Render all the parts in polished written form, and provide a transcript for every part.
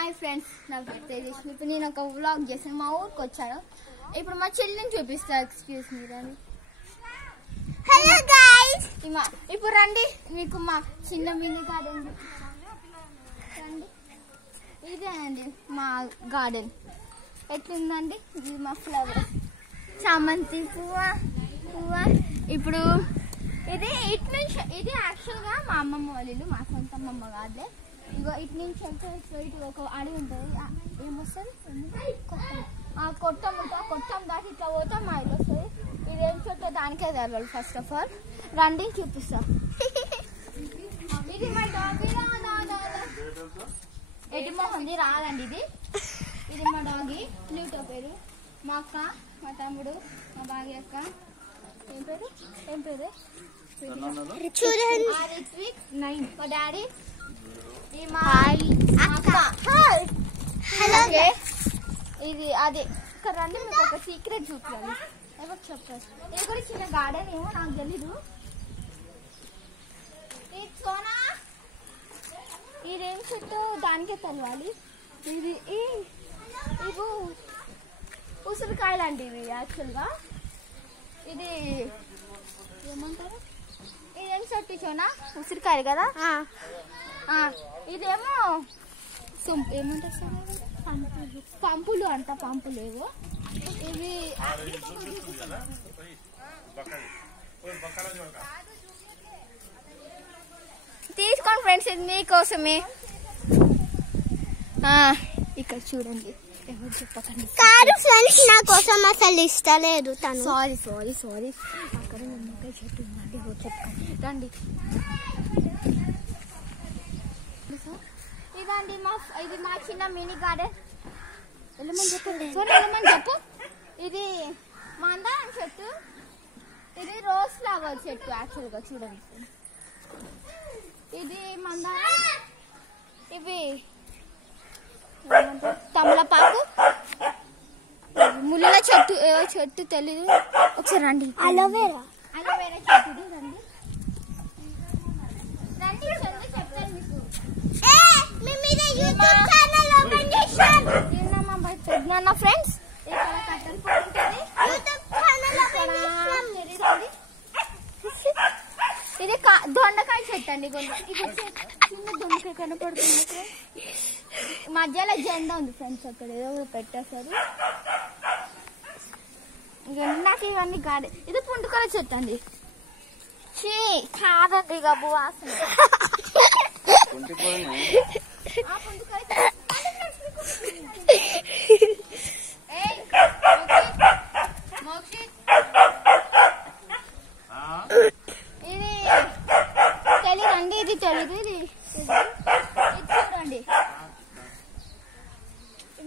Hi friends, నా పేరు తేజస్వి. ఇప్పుడు నేను ఒక వ్లాగ్ చేశాను. మా ఊరికి వచ్చాను. ఇప్పుడు మా చెల్లిని చూపిస్తా. ఎక్స్క్యూజ్ మీ రండి. హలో గైస్, ఇప్పుడు రండి, మీకు మా చిన్న మినీ గార్డెన్ రండి. ఇదే అండి మా గార్డెన్. ఎట్లుందండి? ఇది మా ఫ్లవర్ చామంతి పువ్వ. ఇప్పుడు ఇది ఇటు నుంచి, ఇది యాక్చువల్గా మా అమ్మమ్మ వాళ్ళ ఇల్లు, మా సొంత అమ్మమ్మ కాదులే. ఇగో ఇటు నుంచి వెళ్తే ఇటు ఒక అడవి ఉంటుంది. ఏమొస్తుంది? కొట్టం ఉంటుంది. ఆ కొట్టం దాటి ఇట్లా పోతే మా ఇల్లు వస్తుంది. ఇది ఏం చెట్టు దానికే తెలవాలి. ఫస్ట్ ఆఫ్ ఆల్ రండి చూపిస్తా. ఇది మా డాగ్. ఎటు మొహంది రాదండి. ఇది మా డాగి ప్లూటో పేరు. మా అక్క, మా తమ్ముడు, మా భాగ్య అక్క. ఏం పేరు? మా డాడీ, ఇది అదే. ఇక్కడ రండి, మీకు ఒక సీక్రెట్ చూపించాలి. ఎవరు చెప్పారు? ఇది కూడా చిన్న గార్డెన్, ఏమో నాకు తెలీదు. ఇదేం చెట్టు దానికే తెలవాలి. ఇది ఇవి ఉసిరికాయలు అండి. ఇవి యాక్చువల్గా ఇది ఏమంటారు? ఇదేం చెట్టు చోనా? ఉసిరికాయలు కదా. ఇదేమో ఏమంటారు? పంపులు అంట. పంపులు ఏవో ఇవి. తీసుకోండి ఫ్రెండ్స్, ఇది మీకోసమే. ఇక్కడ చూడండి, ఎవరు చెప్పకండి. కాదు ఫ్రెండ్స్, నా కోసం అసలు ఇస్తలేదు తను. సారీ. అక్కడ నిమ్మకాయ చెట్టు ఉందండి, ఎవరు చెప్పండి. రండి. ఇదండి ఇది మా చిన్న మినీ గార్డెన్. వెళ్ళమని చెప్పు. ఇది మందారం చెట్టు. ఇది రోజ్ ఫ్లవర్ చెట్టు యాక్చువల్గా. చూడండి, ఇది మందారం. ఇవి తమలపాకు. ముళ్ళ చెట్టు, ఏవో చెట్టు తెలీదు. ఒకసారి రండి. అలోవేరా చెట్టు. రండి చెప్తాను మీకు. పెద్దనాన్న ఫ్రెండ్స్, ఇక్కడ కట్టెల పొడి ఉంటుంది. ఇది దొండకాయ చెట్టు అండి. చిన్న దొండకాయ కనపడుతుంది. మధ్యలో జెండా ఉంది ఫ్రెండ్స్. అక్కడ ఏదో పెట్టేశారు. నాకు ఇవన్నీ గార్డెన్. ఇది పుండుకల చెట్టు అండి. కాదండి, గబ్బు వాసన. ఇది తెలీదండి. ఇది తెలీదు. ఇది చూడండి,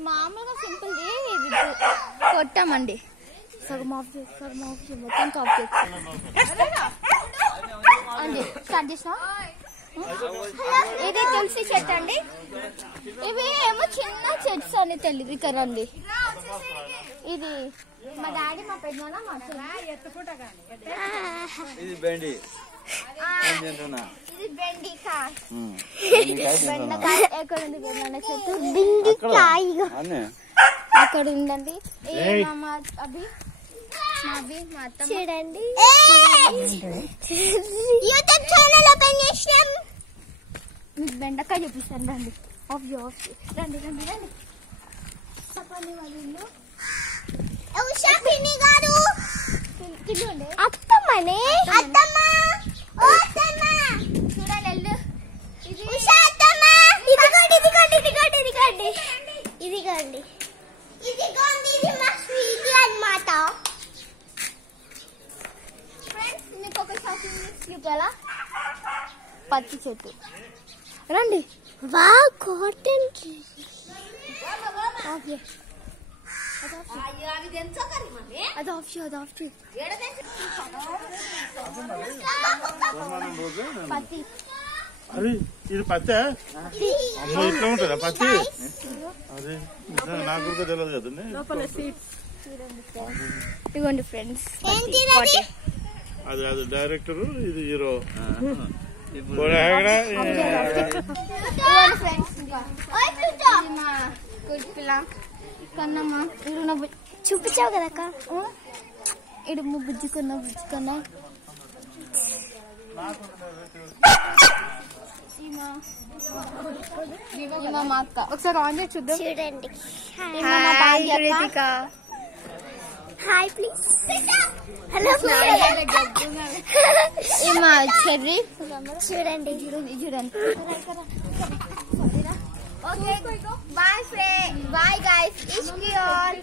మామూలుగా సింపుల్. ఇది కొట్టామండి. సగం ఆఫ్ చేసి మొత్తం ఆఫ్ చేసి అండి స్టార్ట్ చేసినా. ఇది తులసి చెట్టు అండి. ఇవి ఏమో చిన్న చెట్స్ అని తెలీదు. ఇక్కడ రండి. ఇది మా డాడీ, మా పెద్దనాన్న, మా ఇది బెండి. ఇది బెండికాయ. బెండకాయ ఎక్కడ ఉంది? బెండకాయ చెట్టు అక్కడ ఉందండి. మా అభి, మా అత్త చూడండి. మీకు బెండకాయ చూపిస్తాను. రండి. రండి. చెప్పండి వాళ్ళు ఇల్లు. అత్తమ్మనే చూడండి. ఎల్లు ఇదిగోండి. ఇది మా స్వీట్ అన్నమాట. ఫ్రెండ్స్, మీకు ఒక షాపింగ్ చూపించాలా? పత్తి చెట్టు. రండి. కాటన్. పత్తి. అది ఇది పత్తి. ఇట్లా ఉంటుందా పత్తి? అది నాకు కూడా తెలియదు కదండి. ఇదిగోండి ఫ్రెండ్స్, అది డైరెక్టర్, ఇది హీరో. గుడ్ పిల్ల కన్నమ్మ ఇడు నా చూపించావు కదా అక్క ఇడు బుజ్జుకున్నా మా అక్క ఒకసారి ఆన్ చేసి చూద్దాం చూడండి హాయ్ ప్లీజ్ హలో మా చెర్రీ చూడండి okay bye friend bye guys ఇష్కి ఆల్